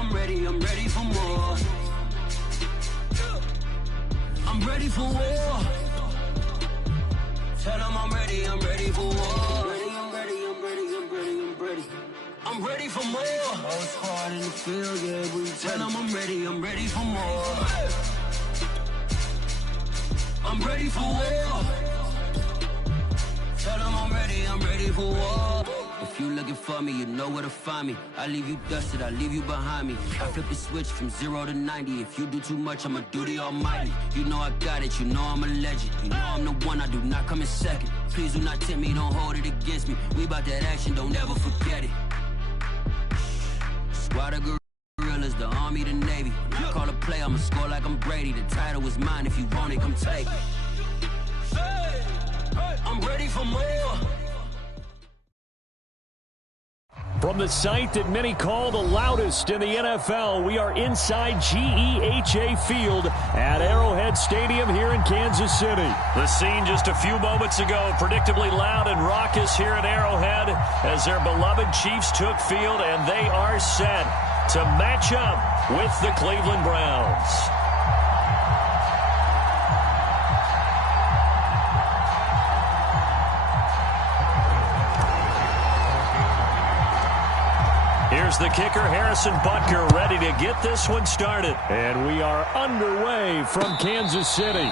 I'm ready for more. I'm ready for war. Tell them I'm ready for war. I'm ready for more. Oh, it's hard in the field, yeah, we tell them I'm ready for more. I'm ready for war. Tell them I'm ready for war. If you looking for me, you know where to find me. I leave you dusted, I leave you behind me. I flip the switch from 0 to 90. If you do too much, I'ma do the almighty. You know I got it, you know I'm a legend. You know I'm the one, I do not come in second. Please do not tempt me, don't hold it against me. We about that action, don't ever forget it. Squad of gorillas, the army, the navy. When I call a play, I'ma score like I'm Brady. The title is mine, if you want it, come take it. I'm ready for more. From the site that many call the loudest in the NFL, we are inside GEHA Field at Arrowhead Stadium here in Kansas City. The scene just a few moments ago, predictably loud and raucous here at Arrowhead as their beloved Chiefs took field, and they are set to match up with the Cleveland Browns. Here's the kicker, Harrison Butker, ready to get this one started. And we are underway from Kansas City.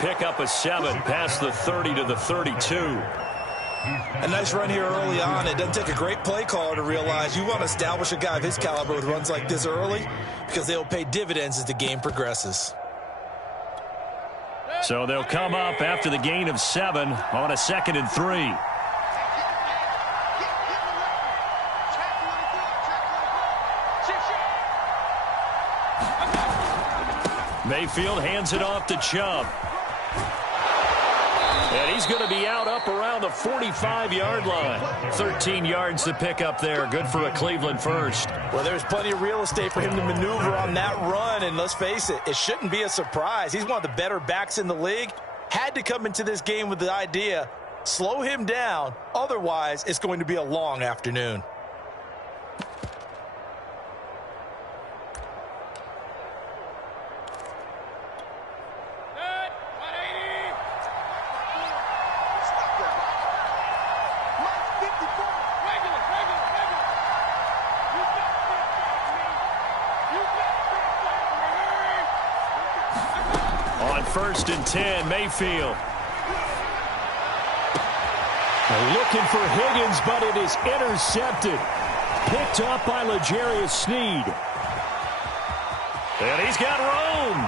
Pick up a 7 past the 30 to the 32. A nice run here early on. It doesn't take a great play caller to realize you want to establish a guy of his caliber with runs like this early because they'll pay dividends as the game progresses. So they'll come up after the gain of 7 on a 2nd and 3. Mayfield hands it off to Chubb. And he's going to be out up around the 45-yard line. 13 yards to pick up there. Good for a Cleveland first. Well, there's plenty of real estate for him to maneuver on that run. And let's face it, it shouldn't be a surprise. He's one of the better backs in the league. Had to come into this game with the idea, slow him down. Otherwise, it's going to be a long afternoon. First and 10, Mayfield. Looking for Higgins, but it is intercepted. Picked up by L'Jarius Sneed. And he's got room.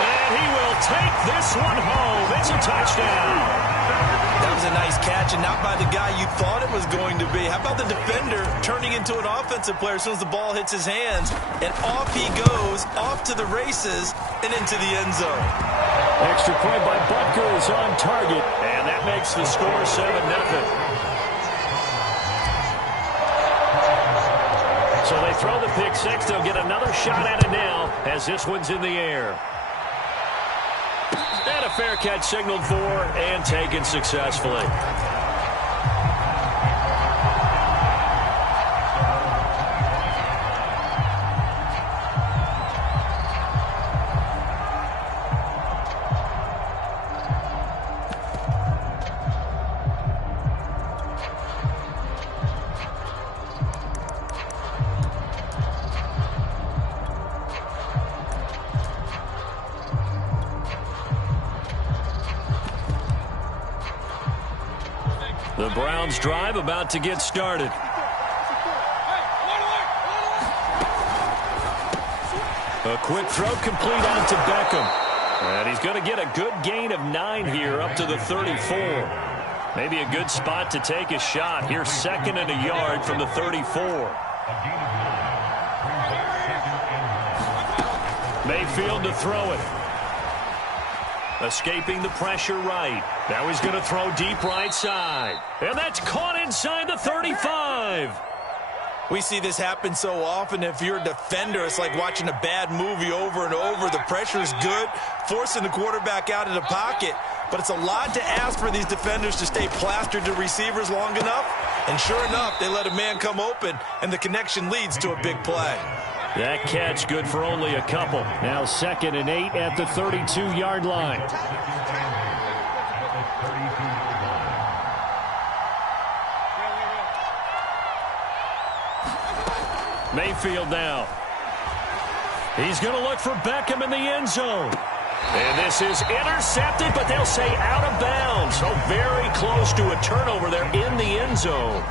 And he will take this one home. It's a touchdown. That was a nice catch, and not by the guy you thought it was going to be. How about the defender turning into an offensive player as soon as the ball hits his hands? And off he goes, off to the races, and into the end zone. Extra point by Butker is on target, and that makes the score 7-0. throw the pick six. They'll get another shot at it now as this one's in the air. And a fair catch signaled for and taken successfully. The Browns drive about to get started. A quick throw complete out to Beckham. And he's going to get a good gain of 9 here up to the 34. Maybe a good spot to take a shot. Here's 2nd and a yard from the 34. Mayfield to throw it. Escaping the pressure right. Now he's going to throw deep right side. And that's caught inside the 35. We see this happen so often. If you're a defender, it's like watching a bad movie over and over. The pressure is good, forcing the quarterback out of the pocket. But it's a lot to ask for these defenders to stay plastered to receivers long enough. And sure enough, they let a man come open, and the connection leads to a big play. That catch good for only a couple. Now 2nd and 8 at the 32-yard line. Mayfield now. He's going to look for Beckham in the end zone. And this is intercepted, but they'll say out of bounds. So very close to a turnover there in the end zone.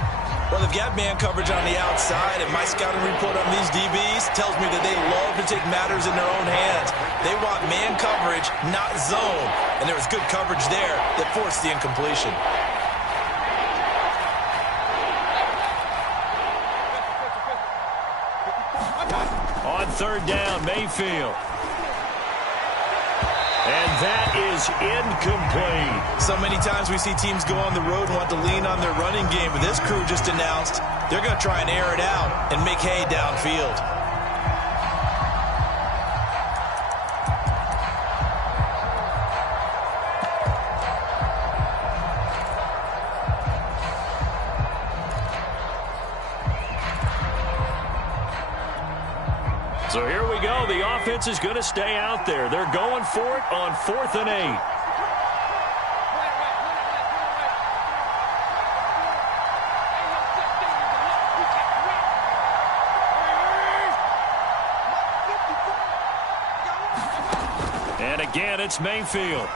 Well, they've got man coverage on the outside, and my scouting report on these DBs tells me that they love to take matters in their own hands. They want man coverage, not zone. And there was good coverage there that forced the incompletion. On 3rd down, Mayfield. And that is incomplete. So many times we see teams go on the road and want to lean on their running game, but this crew just announced they're going to try and air it out and make hay downfield. So here we go. The offense is going to stay out there. They're going for it on 4th and 8. And again, it's Mayfield.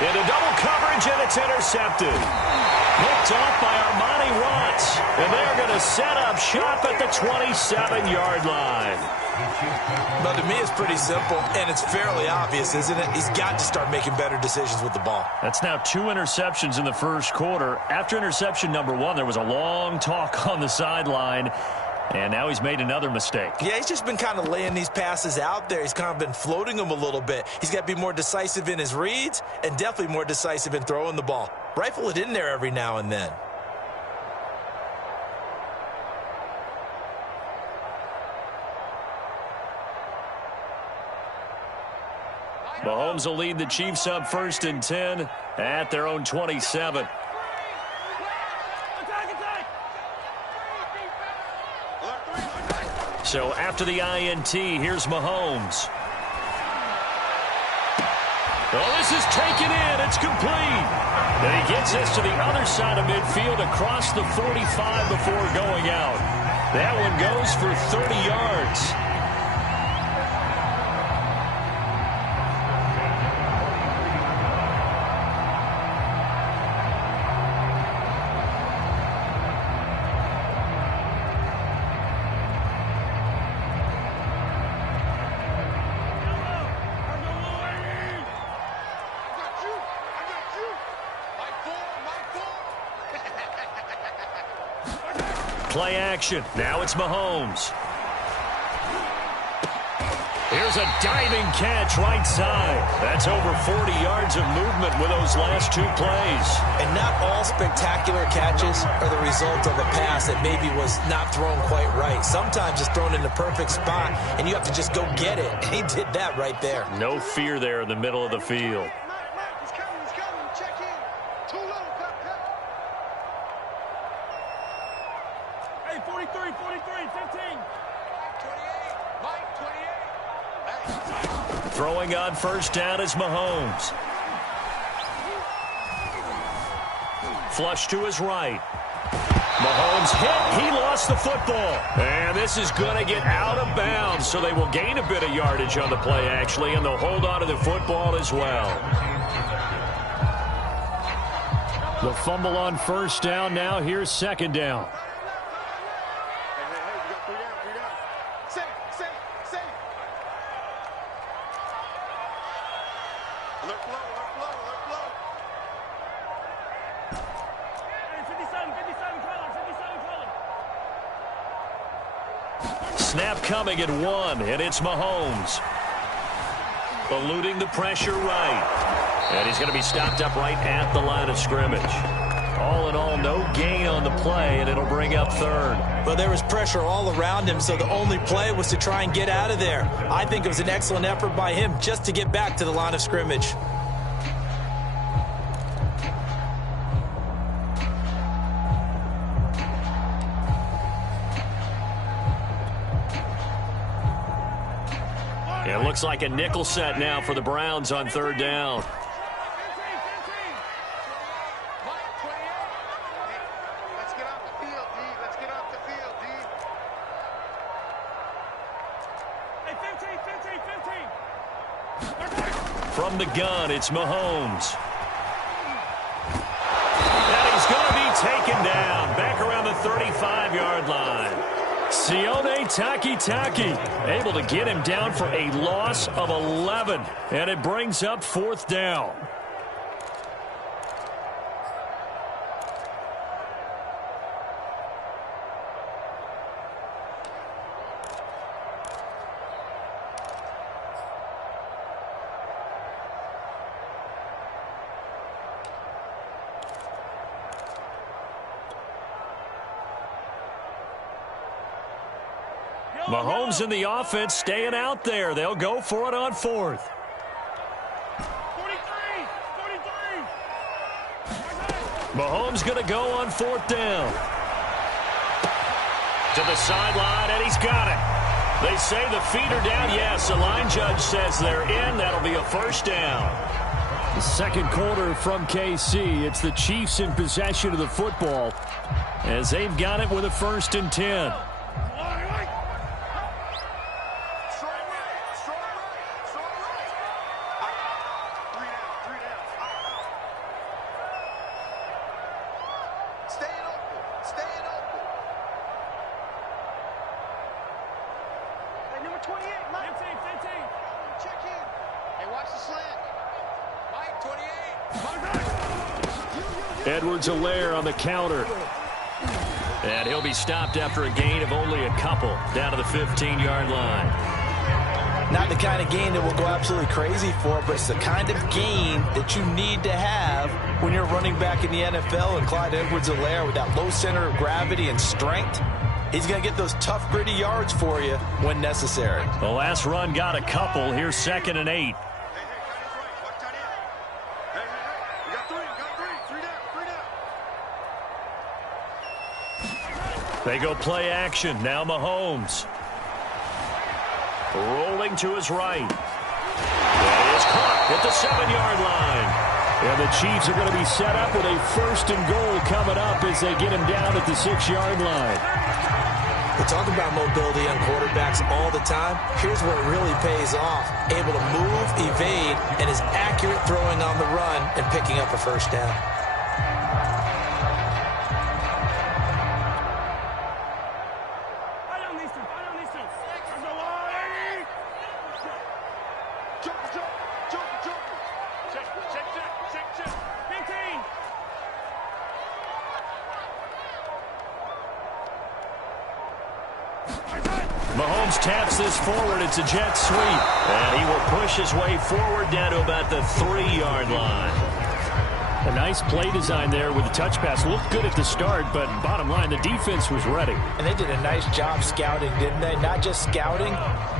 Into double coverage, and it's intercepted. Picked off by Armani Watts. And they're going to set up shop at the 27-yard line. Well, to me, it's pretty simple, and it's fairly obvious, isn't it? He's got to start making better decisions with the ball. That's now 2 interceptions in the first quarter. After interception number 1, there was a long talk on the sideline. And now he's made another mistake. Yeah, he's just been kind of laying these passes out there. He's kind of been floating them a little bit. He's got to be more decisive in his reads and definitely more decisive in throwing the ball. Rifle it in there every now and then. Mahomes will lead the Chiefs up 1st and 10 at their own 27. So after the INT, here's Mahomes. Oh, this is taken in. It's complete. And he gets this to the other side of midfield across the 45 before going out. That one goes for 30 yards. Play action. Now it's Mahomes. Here's a diving catch right side. That's over 40 yards of movement with those last two plays. And not all spectacular catches are the result of a pass that maybe was not thrown quite right. Sometimes it's thrown in the perfect spot, and you have to just go get it. And he did that right there. No fear there in the middle of the field. He's coming. Check in. Too low. Cut. Hey, 43, 15. 28. Mike, 28. Throwing on first down is Mahomes. Flush to his right. Mahomes hit. He lost the football. And this is going to get out of bounds, so they will gain a bit of yardage on the play, actually, and they'll hold on to the football as well. The fumble on first down now. Here's second down. Snap coming at 1, and it's Mahomes. Eluding the pressure right. And he's going to be stopped up right at the line of scrimmage. All in all, no gain on the play, and it'll bring up third. Well, there was pressure all around him, so the only play was to try and get out of there. I think it was an excellent effort by him just to get back to the line of scrimmage. It looks like a nickel set now for the Browns on third down. Let's get off the field, D. Let's get off the field, D. Hey, 15. From the gun, it's Mahomes. And he's going to be taken down back around the 35-yard line. Sione Takitaki able to get him down for a loss of 11. And it brings up fourth down. Mahomes in the offense staying out there. They'll go for it on fourth. 43. Mahomes going to go on fourth down. To the sideline, and he's got it. They say the feet are down. Yes, the line judge says they're in. That'll be a first down. The second quarter from KC. It's the Chiefs in possession of the football as they've got it with a 1st and 10. Edwards-Helaire on the counter. And he'll be stopped after a gain of only a couple down to the 15-yard line. Not the kind of gain that we'll go absolutely crazy for, but it's the kind of gain that you need to have when you're running back in the NFL. And Clyde Edwards-Helaire, with that low center of gravity and strength, he's going to get those tough, gritty yards for you when necessary. The last run got a couple. Here's 2nd and 8. They go play action. Now Mahomes. Rolling to his right. And he is caught at the 7-yard line. And the Chiefs are going to be set up with a 1st and goal coming up as they get him down at the 6-yard line. We talk about mobility on quarterbacks all the time. Here's where it really pays off. Able to move, evade, and is accurate throwing on the run and picking up a first down. Mahomes taps this forward. It's a jet sweep. And he will push his way forward down to about the 3-yard line. A nice play design there with the touch pass. Looked good at the start, but bottom line, the defense was ready. And they did a nice job scouting, didn't they? Not just scouting,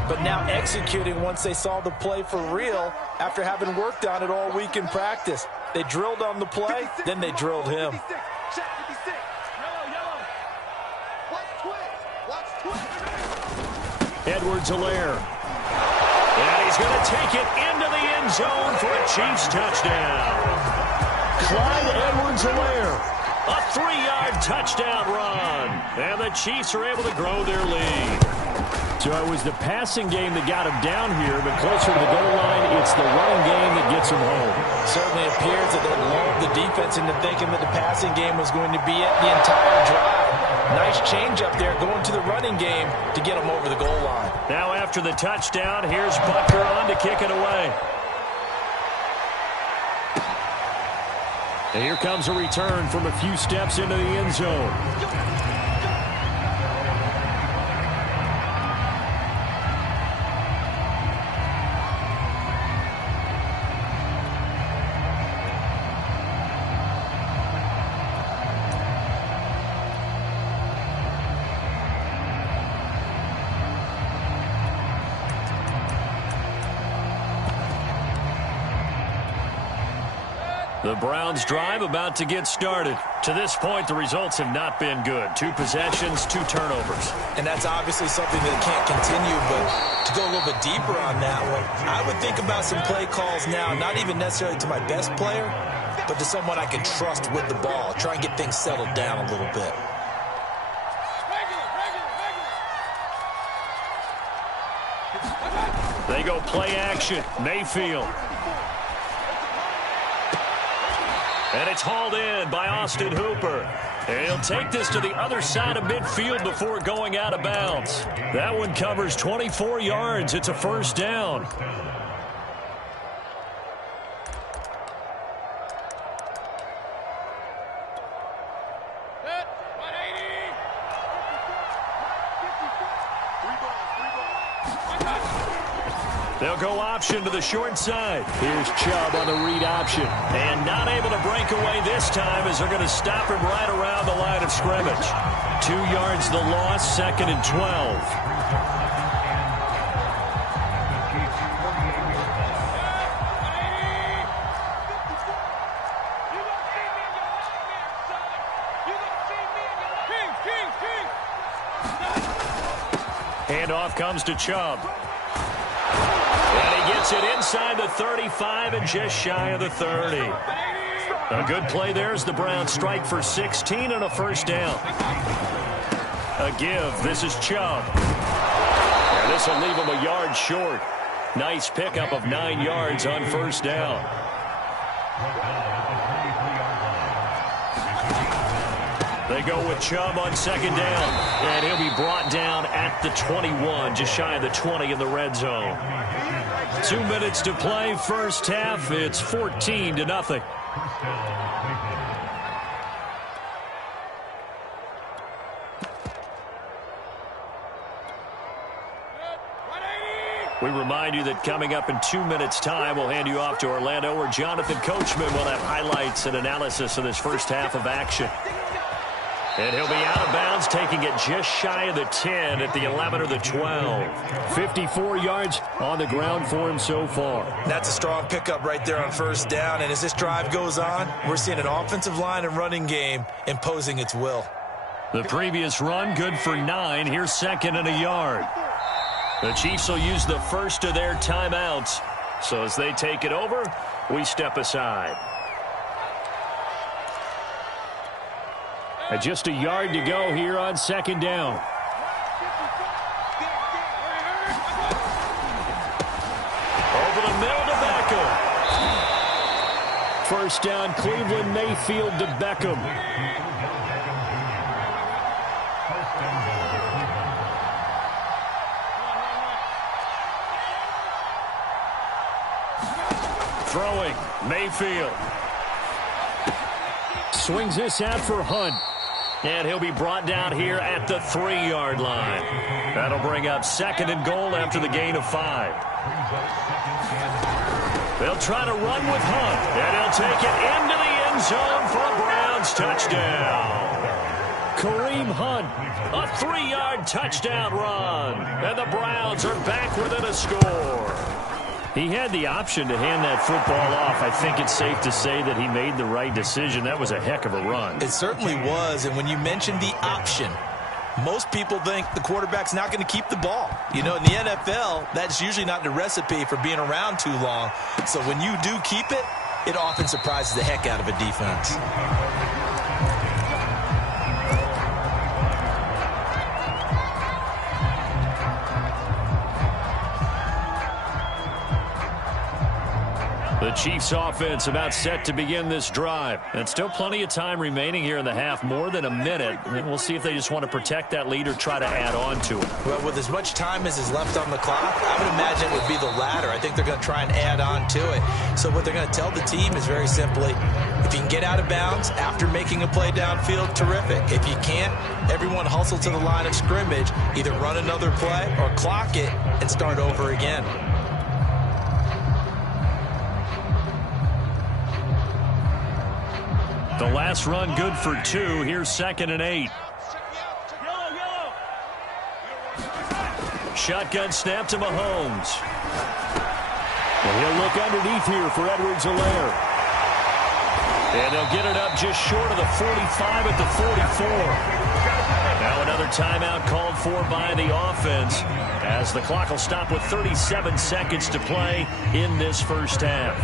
but now executing once they saw the play for real after having worked on it all week in practice. They drilled on the play, then they drilled him. Edwards-Helaire. And he's going to take it into the end zone for a Chiefs touchdown. Clyde Edwards-Helaire, a 3-yard touchdown run. And the Chiefs are able to grow their lead. So it was the passing game that got him down here, but closer to the goal line, it's the running game that gets him home. Certainly appears that they lulled the defense into thinking that the passing game was going to be it the entire drive. Nice change up there going to the running game to get him over the goal line. Now after the touchdown, here's Butker on to kick it away. And here comes a return from a few steps into the end zone. The Browns drive about to get started. To this point, the results have not been good. 2 possessions, 2 turnovers. And that's obviously something that can't continue, but to go a little bit deeper on that one, I would think about some play calls now, not even necessarily to my best player, but to someone I can trust with the ball. Try and get things settled down a little bit. They go play action. Mayfield. And it's hauled in by Austin Hooper. And he'll take this to the other side of midfield before going out of bounds. That one covers 24 yards. It's a first down. They'll go option to the short side. Here's Chubb on the read option. And not able to break away this time as they're going to stop him right around the line of scrimmage. 2 yards the loss, 2nd and 12. Handoff comes to Chubb. And he gets it inside the 35 and just shy of the 30. A good play there as the Browns strike for 16 and a first down. A give. This is Chubb. And this will leave him a yard short. Nice pickup of 9 yards on first down. They go with Chubb on 2nd down. And he'll be brought down at the 21, just shy of the 20 in the red zone. 2 minutes to play, first half. It's 14-0. We remind you that coming up in 2 minutes' time, we'll hand you off to Orlando, where Jonathan Coachman will have highlights and analysis of this first half of action. And he'll be out of bounds, taking it just shy of the 10 at the 11 or the 12. 54 yards on the ground for him so far. That's a strong pickup right there on first down. And as this drive goes on, we're seeing an offensive line and running game imposing its will. The previous run, good for 9. Here's 2nd and a yard. The Chiefs will use the first of their timeouts. So as they take it over, we step aside. And just a yard to go here on 2nd down. Over the middle to Beckham. First down, Cleveland. Mayfield to Beckham. Throwing, Mayfield. Swings this out for Hunt. And he'll be brought down here at the 3-yard line. That'll bring up 2nd and goal after the gain of 5. They'll try to run with Hunt, and he'll take it into the end zone for a Browns touchdown. Kareem Hunt, a 3-yard touchdown run, and the Browns are back within a score. He had the option to hand that football off. I think it's safe to say that he made the right decision. That was a heck of a run. It certainly was, and when you mentioned the option, most people think the quarterback's not going to keep the ball. You know, in the NFL, that's usually not the recipe for being around too long. So when you do keep it, it often surprises the heck out of a defense. The Chiefs offense about set to begin this drive. And still plenty of time remaining here in the half, more than a minute. And we'll see if they just want to protect that lead or try to add on to it. Well, with as much time as is left on the clock, I would imagine it would be the latter. I think they're going to try and add on to it. So what they're going to tell the team is very simply, if you can get out of bounds after making a play downfield, terrific. If you can't, everyone hustle to the line of scrimmage, either run another play or clock it and start over again. The last run good for 2. Here's 2nd and 8. Shotgun snap to Mahomes. And he'll look underneath here for Edwards-Helaire. And they'll get it up just short of the 45 at the 44. Now another timeout called for by the offense, as the clock will stop with 37 seconds to play in this first half.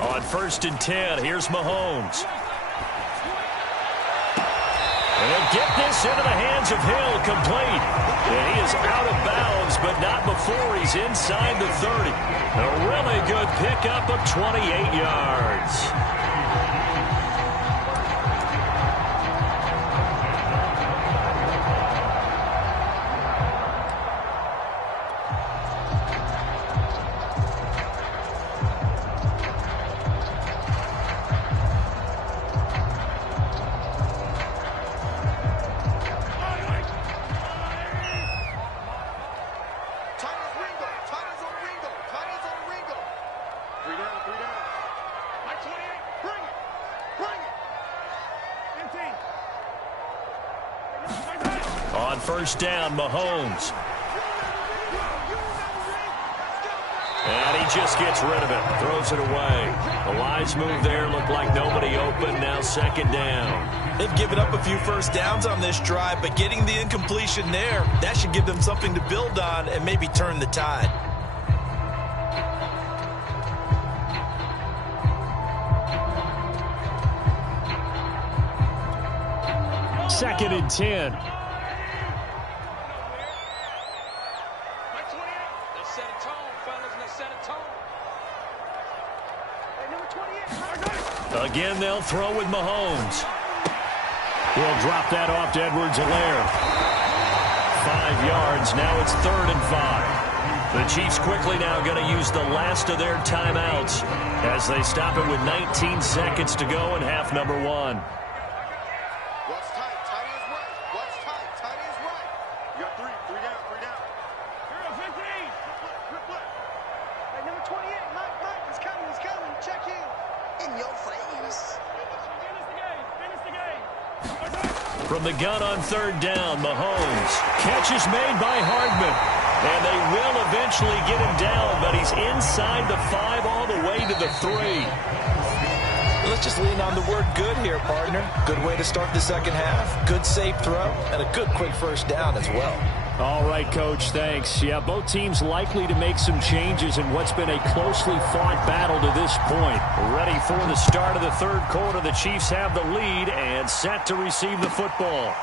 On 1st and 10, here's Mahomes. And he'll get this into the hands of Hill, complete. And he is out of bounds, but not before he's inside the 30. A really good pickup of 28 yards. On 1st down, Mahomes. And he just gets rid of it, throws it away. The wise move there, looked like nobody open, now 2nd down. They've given up a few first downs on this drive, but getting the incompletion there, that should give them something to build on and maybe turn the tide. Second and 10. Again, they'll throw with Mahomes. He'll drop that off to Edwards-Helaire. 5 yards. Now it's 3rd and 5. The Chiefs quickly now going to use the last of their timeouts as they stop it with 19 seconds to go in half number 1. What's tight? Tight is right. What's tight? Tight is right. You got 3 down, 3 down. Hero 15. Quick flip. Hey, number 28. Mike, he's coming. Check in. In your face. Finish the game. From the gun on 3rd down, Mahomes. Catch is made by Hardman. And they will eventually get him down, but he's inside the 5 all the way to the 3. Let's just lean on the word good here, partner. Good way to start the second half. Good safe throw, and a good quick first down as well. All right, Coach, thanks. Yeah, both teams likely to make some changes in what's been a closely fought battle to this point. Ready for the start of the 3rd quarter. The Chiefs have the lead and set to receive the football.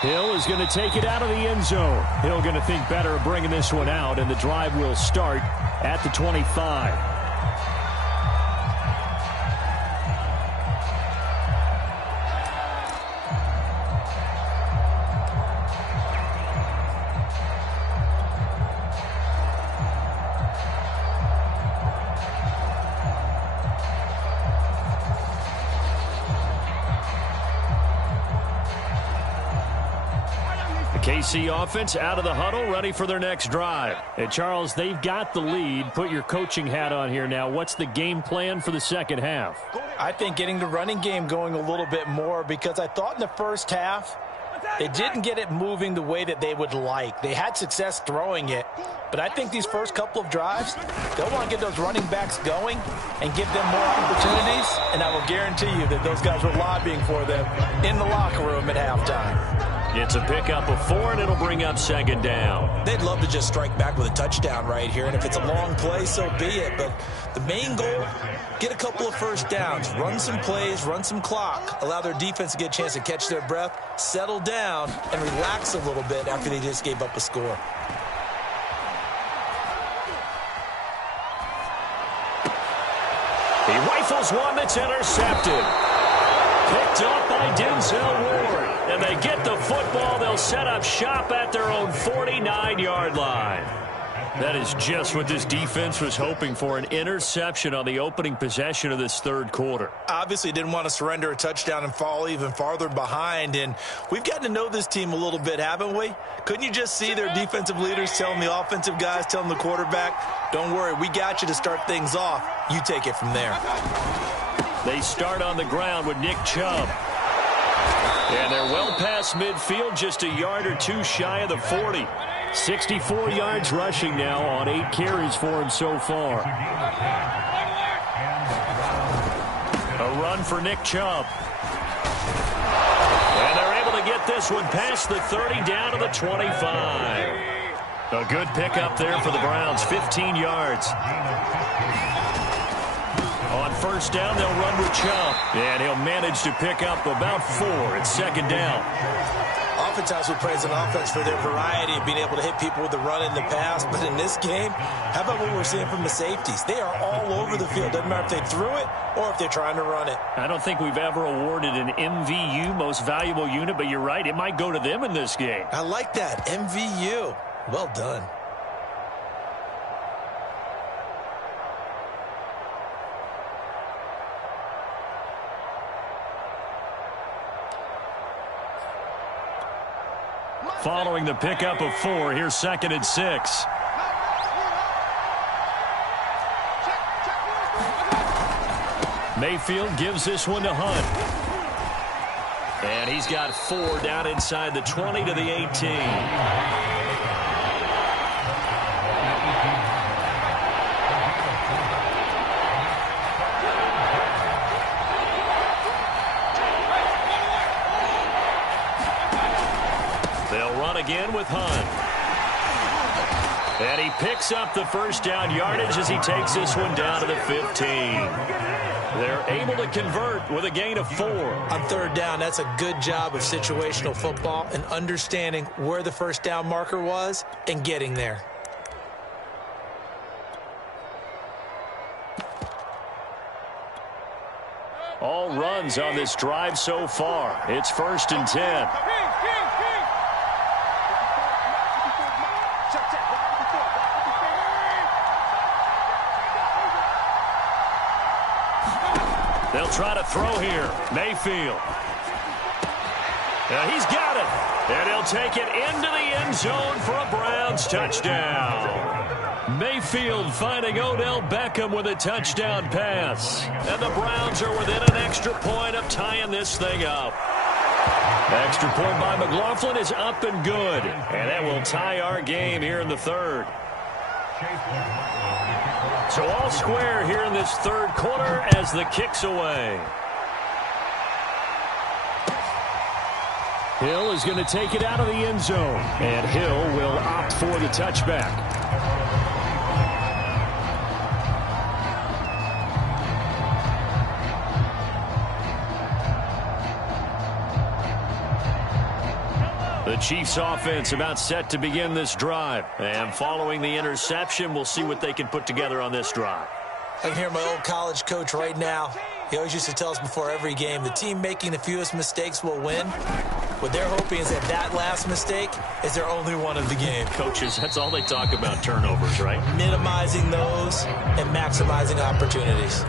Hill is going to take it out of the end zone. Hill going to think better of bringing this one out, and the drive will start at the 25. KC offense out of the huddle, ready for their next drive. And Charles, they've got the lead. Put your coaching hat on here now. What's the game plan for the second half? I think getting the running game going a little bit more, because I thought in the first half they didn't get it moving the way that they would like. They had success throwing it, but I think these first couple of drives, they'll want to get those running backs going and give them more opportunities, and I will guarantee you that those guys were lobbying for them in the locker room at halftime. It's a pickup of 4, and it'll bring up second down. They'd love to just strike back with a touchdown right here, and if it's a long play, so be it. But the main goal, get a couple of first downs, run some plays, run some clock, allow their defense to get a chance to catch their breath, settle down, and relax a little bit after they just gave up a score. He rifles one that's intercepted. Picked up by Denzel Ward. And they get the football. They'll set up shop at their own 49-yard line. That is just what this defense was hoping for, an interception on the opening possession of this third quarter. Obviously didn't want to surrender a touchdown and fall even farther behind. And we've gotten to know this team a little bit, haven't we? Couldn't you just see their defensive leaders telling the offensive guys, telling the quarterback, don't worry, we got you to start things off. You take it from there. They start on the ground with Nick Chubb. And they're well past midfield, just a yard or two shy of the 40. 64 yards rushing now on 8 carries for him so far. A run for Nick Chubb. And they're able to get this one past the 30 down to the 25. A good pickup there for the Browns, 15 yards. On first down, they'll run with Chubb. And he'll manage to pick up about 4 at second down. Oftentimes we praise an offense for their variety of being able to hit people with the run in the pass. But in this game, how about what we're seeing from the safeties? They are all over the field. Doesn't matter if they threw it or if they're trying to run it. I don't think we've ever awarded an MVU, most valuable unit, but you're right. It might go to them in this game. I like that. MVU. Well done. Following the pickup of 4, here's 2nd and 6. Mayfield gives this one to Hunt. And he's got 4 down inside the 20 to the 18. Again with Hunt. And he picks up the first down yardage as he takes this one down to the 15. They're able to convert with a gain of 4. On third down, that's a good job of situational football and understanding where the first down marker was and getting there. All runs on this drive so far. It's 1st and 10. They'll try to throw here. Mayfield. He's got it. And he'll take it into the end zone for a Browns touchdown. Mayfield finding Odell Beckham with a touchdown pass. And the Browns are within an extra point of tying this thing up. Extra point by McLaughlin is up and good. And that will tie our game here in the third. So all square here in this third quarter as the kick's away. Hill is going to take it out of the end zone. And Hill will opt for the touchback. The Chiefs offense about set to begin this drive. And following the interception, we'll see what they can put together on this drive. I can hear my old college coach right now. He always used to tell us before every game, the team making the fewest mistakes will win. What they're hoping is that last mistake is their only one of the game. Coaches, that's all they talk about, turnovers, right? Minimizing those and maximizing opportunities.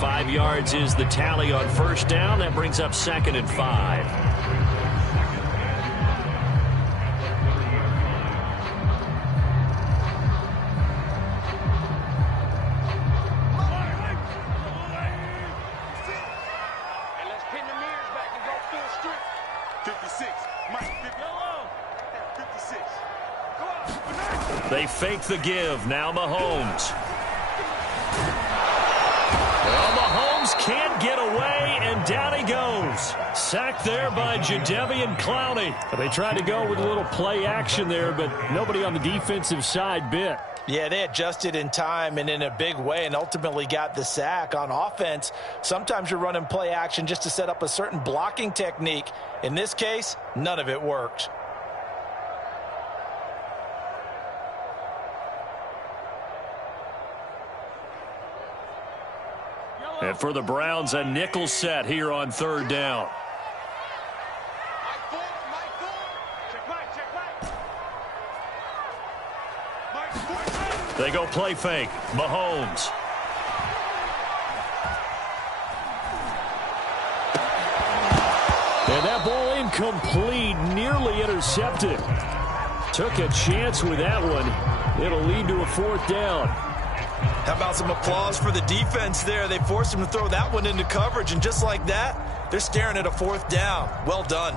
5 yards is the tally on first down. That brings up 2nd and 5. They fake the give. Now Mahomes. Well, Mahomes can't get away, and down he goes. Sacked there by Jadeveon Clowney. They tried to go with a little play action there, but nobody on the defensive side bit. Yeah, they adjusted in time and in a big way and ultimately got the sack. On offense, sometimes you're running play action just to set up a certain blocking technique. In this case, none of it worked. And for the Browns, a nickel set here on 3rd down. They go play fake. Mahomes. And that ball incomplete, nearly intercepted. Took a chance with that one. It'll lead to a 4th down. How about some applause for the defense there? They forced him to throw that one into coverage, and just like that, they're staring at a 4th down. Well done.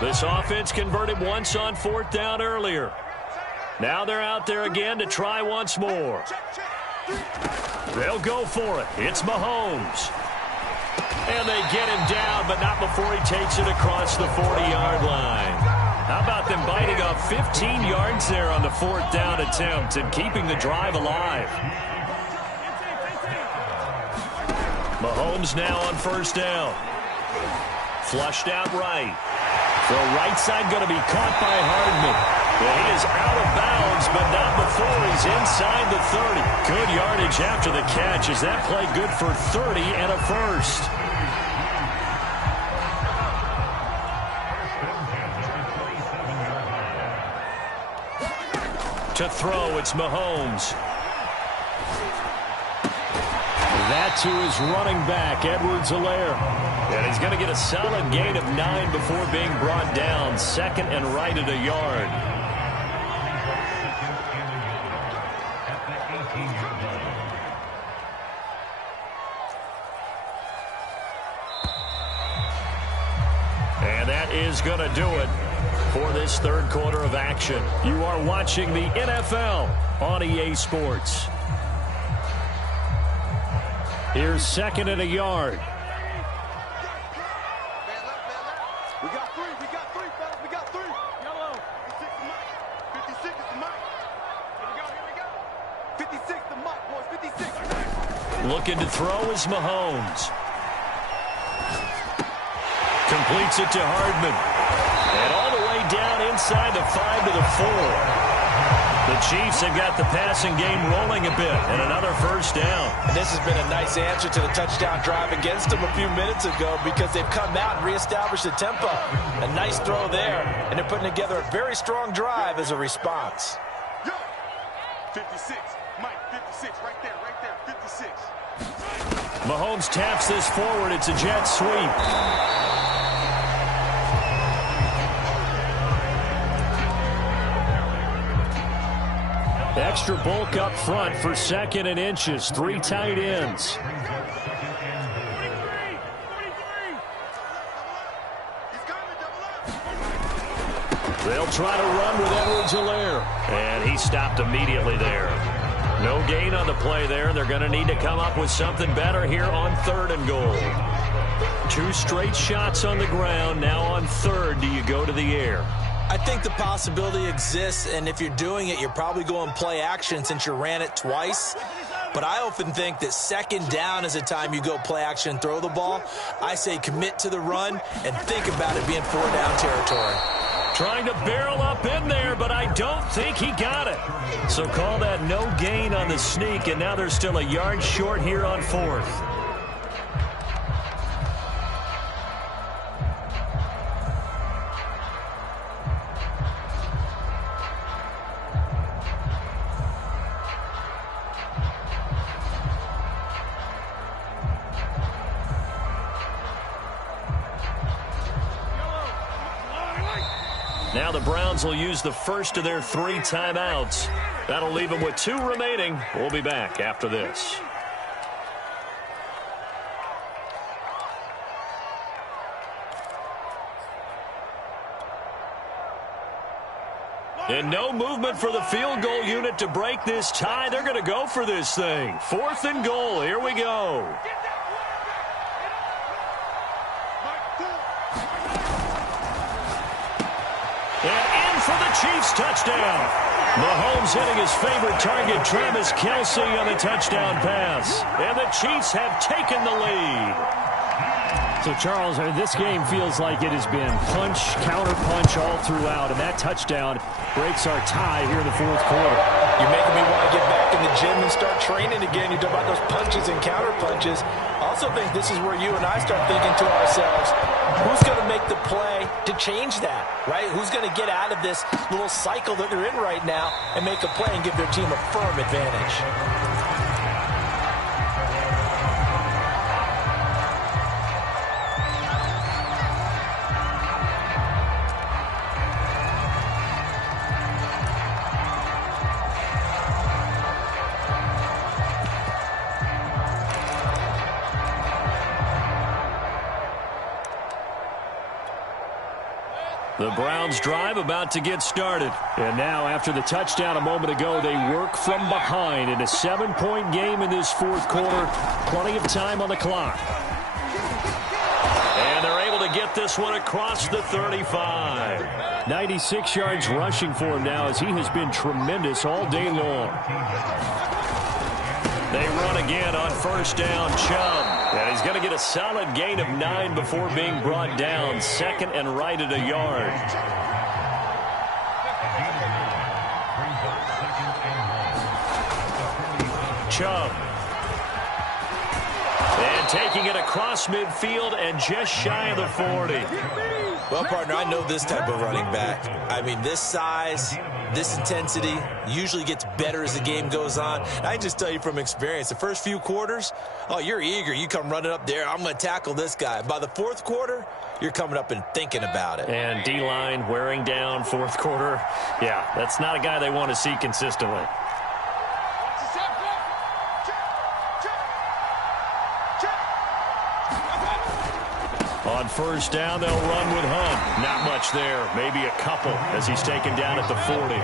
This offense converted once on 4th down earlier. Now they're out there again to try once more. They'll go for it. It's Mahomes. And they get him down, but not before he takes it across the 40-yard line. How about them biting off 15 yards there on the 4th down attempt and keeping the drive alive? Mahomes now on 1st down. Flushed out right. The right side going to be caught by Hardman. And he is out of bounds, but not before he's inside the 30. Good yardage after the catch. Is that play good for 30 and a first? To throw, it's Mahomes. That to his running back, Edwards-Helaire. And he's going to get a solid gain of 9 before being brought down. 2nd and right at a yard. And that is going to do it for this 3rd quarter of action. You are watching the NFL on EA Sports. Here's 2nd and a yard. We got 3, fellas, we got 3. Yellow. 56 is the mic. Here we go. 56 the mic, boys, 56. Looking to throw is Mahomes. Completes it to Hardman. And all the way down inside the 5 to the 4. The Chiefs have got the passing game rolling a bit, and another 1st down. And this has been a nice answer to the touchdown drive against them a few minutes ago because they've come out and reestablished the tempo. A nice throw there, and they're putting together a very strong drive as a response. Yo, 56, Mike, 56, right there, 56. Mahomes taps this forward. It's a jet sweep. Extra bulk up front for 2nd and inches. 3 tight ends. They'll try to run with Edwards-Helaire. And he stopped immediately there. No gain on the play there. They're going to need to come up with something better here on 3rd and goal. 2 straight shots on the ground. Now on 3rd, do you go to the air? I think the possibility exists, and if you're doing it, you're probably going play action since you ran it twice. But I often think that second down is a time you go play action and throw the ball. I say commit to the run and think about it being 4-down territory. Trying to barrel up in there, but I don't think he got it. So call that no gain on the sneak, and now they're still a yard short here on 4th. Now the Browns will use the first of their 3 timeouts. That'll leave them with 2 remaining. We'll be back after this. And no movement for the field goal unit to break this tie. They're going to go for this thing. 4th and goal. Here we go. And in for the Chiefs touchdown. Mahomes hitting his favorite target, Travis Kelce, on the touchdown pass. And the Chiefs have taken the lead. So, Charles, this game feels like it has been punch, counter-punch all throughout, and that touchdown breaks our tie here in the 4th quarter. You're making me want to get back in the gym and start training again. You talk about those punches and counter-punches. I also think this is where you and I start thinking to ourselves, who's going to make the play to change that, right? Who's going to get out of this little cycle that they're in right now and make a play and give their team a firm advantage? The Browns drive about to get started. And now, after the touchdown a moment ago, they work from behind in a 7-point game in this 4th quarter. Plenty of time on the clock. And they're able to get this one across the 35. 96 yards rushing for him now, as he has been tremendous all day long. They run again on 1st down. Chubb. And he's going to get a solid gain of 9 before being brought down. 2nd and right at a yard. Chubb. And taking it across midfield and just shy of the 40. Well, partner, I know this type of running back. I mean, this size, this intensity usually gets better as the game goes on. I can just tell you from experience, the first few quarters, oh, you're eager. You come running up there, I'm going to tackle this guy. By the 4th quarter, you're coming up and thinking about it. And D-line wearing down 4th quarter. Yeah, that's not a guy they want to see consistently. On 1st down, they'll run with Hunt. Not much there. Maybe a couple as he's taken down at the 40.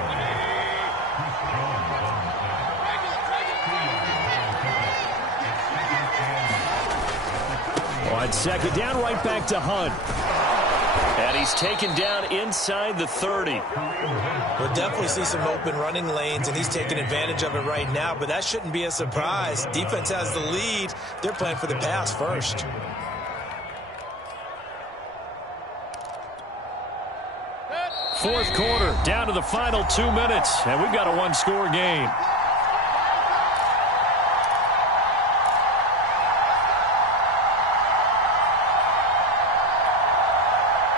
On 2nd down, right back to Hunt. And he's taken down inside the 30. We'll definitely see some open running lanes, and he's taking advantage of it right now, but that shouldn't be a surprise. Defense has the lead. They're playing for the pass first. Fourth quarter, down to the final 2 minutes, and we've got a one-score game.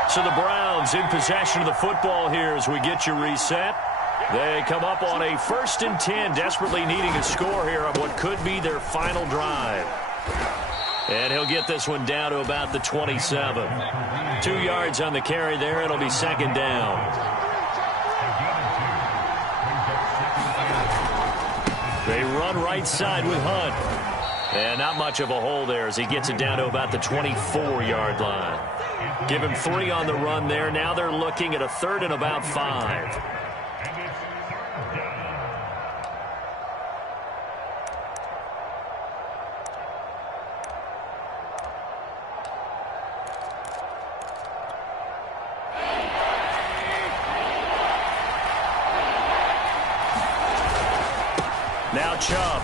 So the Browns in possession of the football here as we get you reset. They come up on a 1st and 10, desperately needing a score here on what could be their final drive. And he'll get this one down to about the 27. 2 yards on the carry there. It'll be 2nd down. They run right side with Hunt. And not much of a hole there as he gets it down to about the 24-yard line. Give him 3 on the run there. Now they're looking at a 3rd and about 5. Now Chubb.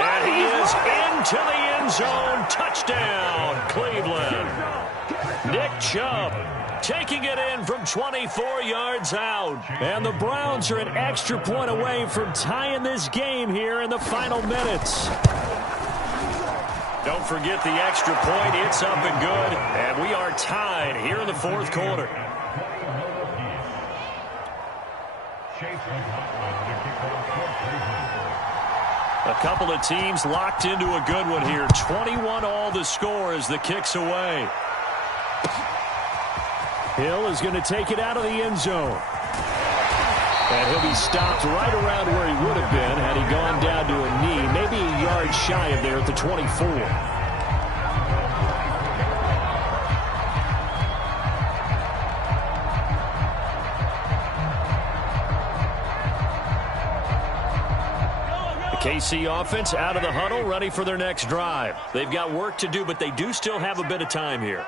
And he is into the end zone. Touchdown, Cleveland. Nick Chubb taking it in from 24 yards out. And the Browns are an extra point away from tying this game here in the final minutes. Don't forget the extra point. It's up and good. And we are tied here in the fourth quarter. A couple of teams locked into a good one here. 21 all the score as the kick's away. Hill is going to take it out of the end zone. And he'll be stopped right around where he would have been had he gone down to a knee, maybe a yard shy of there at the 24. KC offense out of the huddle, ready for their next drive. They've got work to do, but they do still have a bit of time here.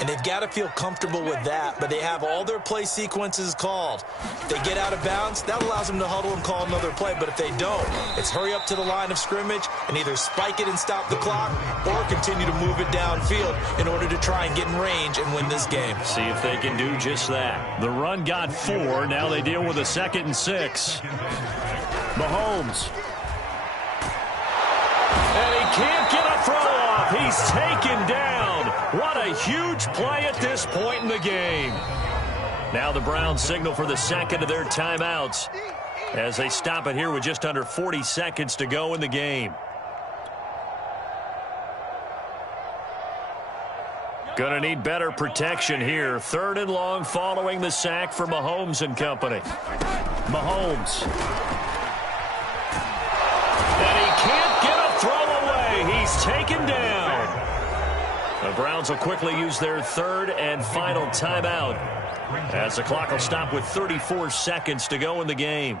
And they've got to feel comfortable with that, but they have all their play sequences called. If they get out of bounds, that allows them to huddle and call another play, but if they don't, it's hurry up to the line of scrimmage and either spike it and stop the clock or continue to move it downfield in order to try and get in range and win this game. See if they can do just that. The run got 4. Now they deal with a 2nd and 6. Mahomes. And he can't get a throw off. He's taken down. What a huge play at this point in the game. Now the Browns signal for the second of their timeouts as they stop it here with just under 40 seconds to go in the game. Gonna need better protection here. 3rd and long following the sack for Mahomes and company. Mahomes. And he can't get a throw away. He's taken down. The Browns will quickly use their 3rd and final timeout as the clock will stop with 34 seconds to go in the game.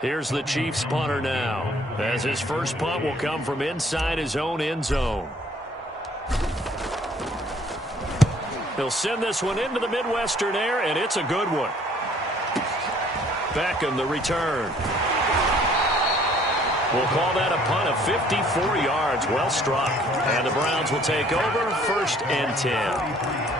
Here's the Chiefs punter now, as his first punt will come from inside his own end zone. He'll send this one into the Midwestern air, and it's a good one. Beckham, the return. We'll call that a punt of 54 yards. Well struck. And the Browns will take over 1st and 10.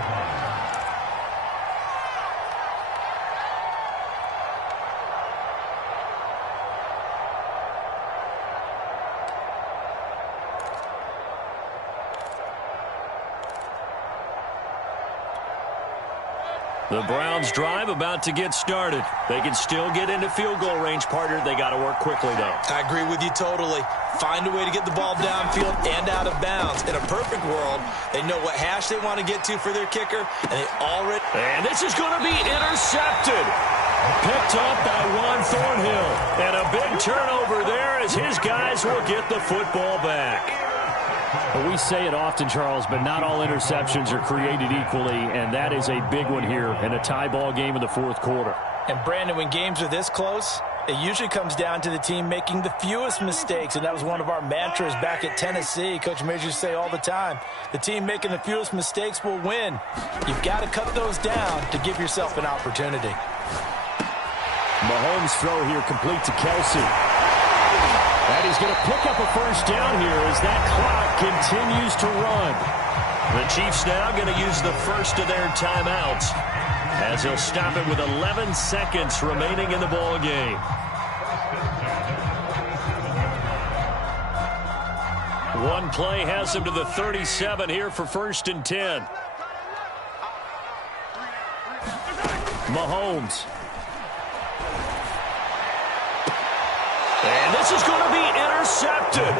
The Browns drive about to get started. They can still get into field goal range, partner. They got to work quickly, though. I agree with you totally. Find a way to get the ball downfield and out of bounds. In a perfect world, they know what hash they want to get to for their kicker, and they already... And this is going to be intercepted. Picked up by Juan Thornhill. And a big turnover there as his guys will get the football back. We say it often, Charles, but not all interceptions are created equally, and that is a big one here in a tie ball game in the fourth quarter. And, Brandon, when games are this close, it usually comes down to the team making the fewest mistakes, and that was one of our mantras back at Tennessee. Coach Majors used to say all the time, the team making the fewest mistakes will win. You've got to cut those down to give yourself an opportunity. Mahomes' throw here complete to Kelsey. And he's going to pick up a first down here as that clock continues to run. The Chiefs now going to use the first of their timeouts as he'll stop it with 11 seconds remaining in the ball game. One play has him to the 37 here for 1st and 10. Mahomes. And this is going to be intercepted.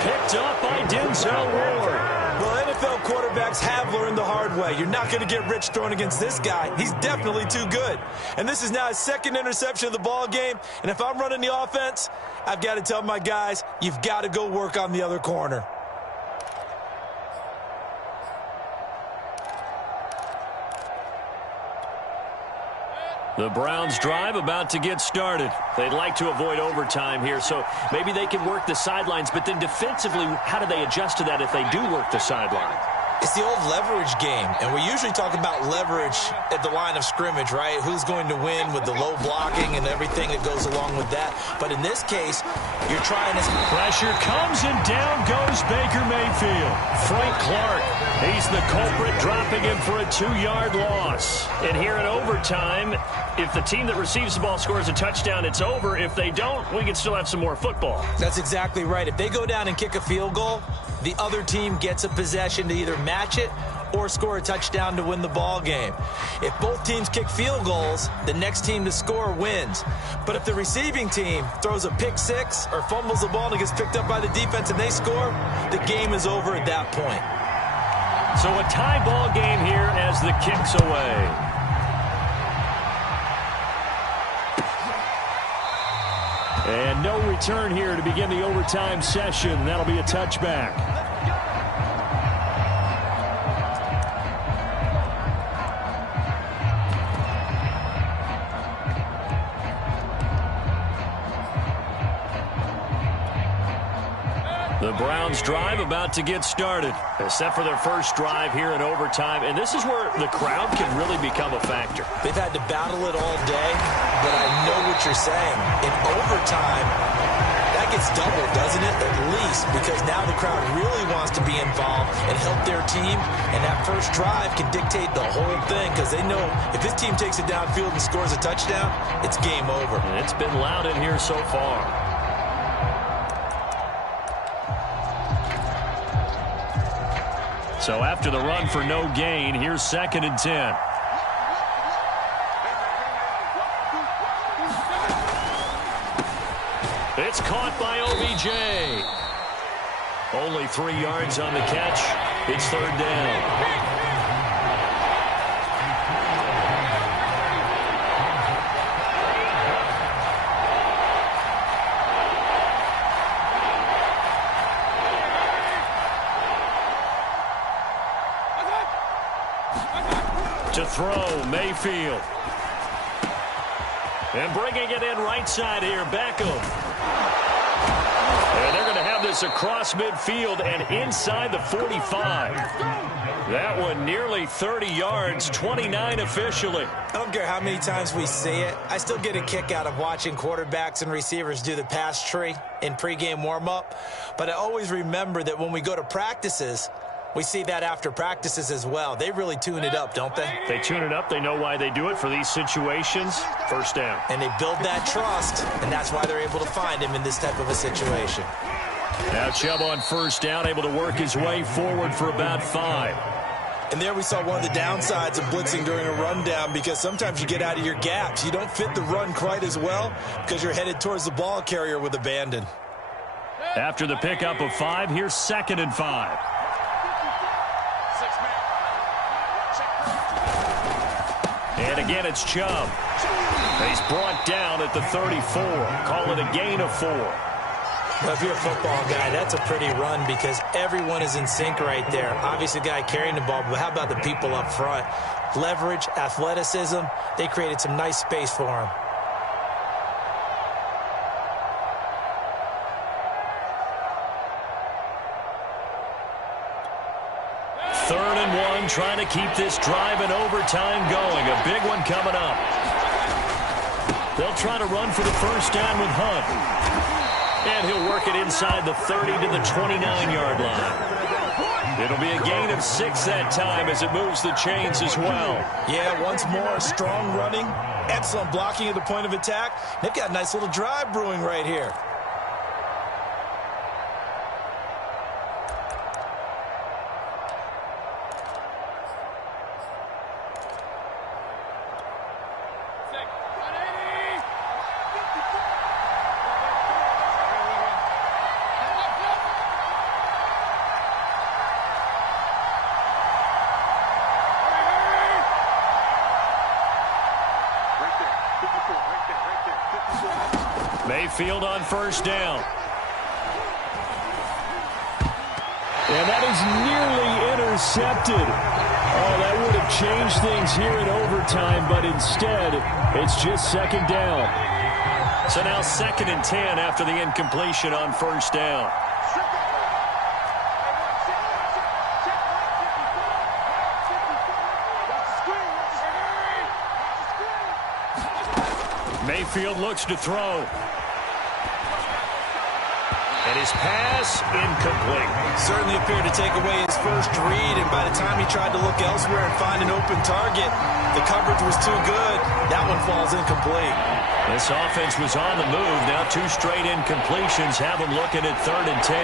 Picked up by Denzel Ward. Well, NFL quarterbacks have learned the hard way. You're not going to get rich throwing against this guy. He's definitely too good. And this is now his 2nd interception of the ball game. And if I'm running the offense, I've got to tell my guys, you've got to go work on the other corner. The Browns drive about to get started. They'd like to avoid overtime here, so maybe they can work the sidelines, but then defensively, how do they adjust to that if they do work the sideline? It's the old leverage game, and we usually talk about leverage at the line of scrimmage, right? Who's going to win with the low blocking and everything that goes along with that. But in this case, you're trying to... Pressure comes, and down goes Baker Mayfield. Frank Clark, he's the culprit, dropping him for a 2-yard loss. And here in overtime, if the team that receives the ball scores a touchdown, it's over. If they don't, we can still have some more football. That's exactly right. If they go down and kick a field goal, the other team gets a possession to either match it or score a touchdown to win the ball game. If both teams kick field goals, the next team to score wins. But if the receiving team throws a pick six or fumbles the ball and it gets picked up by the defense and they score, the game is over at that point. So a tie ball game here as the kick's away. And no return here to begin the overtime session. That'll be a touchback. The Browns drive about to get started, except for their first drive here in overtime. And this is where the crowd can really become a factor. They've had to battle it all day, but I know what you're saying. In overtime, that gets doubled, doesn't it? At least, because now the crowd really wants to be involved and help their team. And that first drive can dictate the whole thing because they know if this team takes it downfield and scores a touchdown, it's game over. And it's been loud in here so far. So after the run for no gain, here's 2nd and 10. It's caught by OBJ. Only 3 yards on the catch. It's 3rd down. To throw, Mayfield. And bringing it in right side here, Beckham. And they're going to have this across midfield and inside the 45. That one nearly 30 yards, 29 officially. I don't care how many times we see it. I still get a kick out of watching quarterbacks and receivers do the pass tree in pregame warm-up. But I always remember that when we go to practices, we see that after practices as well. They really tune it up, don't they? They tune it up. They know why they do it for these situations. 1st down. And they build that trust, and that's why they're able to find him in this type of a situation. Now Chubb on 1st down, able to work his way forward for about 5. And there we saw one of the downsides of blitzing during a rundown because sometimes you get out of your gaps. You don't fit the run quite as well because you're headed towards the ball carrier with abandon. After the pickup of 5, here's 2nd and 5. And again, it's Chubb. He's brought down at the 34. Call it a gain of 4. Well, if you're a football guy, that's a pretty run because everyone is in sync right there. Obviously, the guy carrying the ball, but how about the people up front? Leverage, athleticism, they created some nice space for him. Third and 1, trying to keep this drive in overtime going. A big one coming up. They'll try to run for the 1st down with Hunt. And he'll work it inside the 30 to the 29-yard line. It'll be a gain of 6 that time as it moves the chains as well. Yeah, once more, strong running, excellent blocking at the point of attack. They've got a nice little drive brewing right here. Mayfield on 1st down. And that is nearly intercepted. Oh, that would have changed things here in overtime, but instead, it's just second down. So now 2nd and 10 after the incompletion on first down. Mayfield looks to throw. And his pass incomplete. Certainly appeared to take away his first read, and by the time he tried to look elsewhere and find an open target, the coverage was too good. That one falls incomplete. This offense was on the move. Now 2 straight incompletions have them looking at 3rd and 10.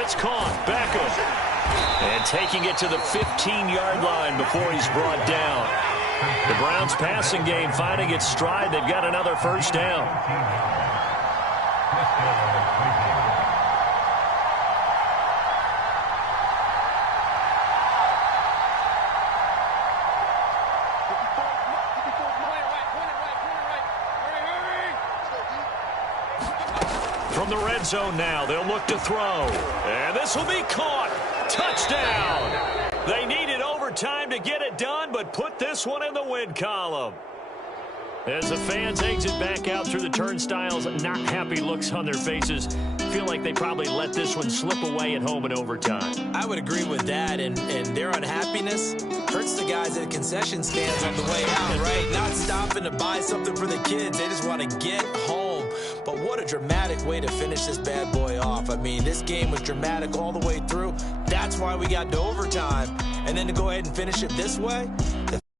It's caught. Beckham. And taking it to the 15-yard line before he's brought down. The Browns' passing game finding its stride. They've got another first down. From the red zone now, they'll look to throw. And this will be caught. Touchdown. They needed overtime to get it done, but put this one in the win column. As the fans exit back out through the turnstiles, not happy looks on their faces. Feel like they probably let this one slip away at home in overtime. I would agree with that, and their unhappiness hurts the guys at the concession stands on the way out, right? Not stopping to buy something for the kids. They just want to get home. But what a dramatic way to finish this bad boy off. I mean, this game was dramatic all the way through. That's why we got to overtime. And then to go ahead and finish it this way,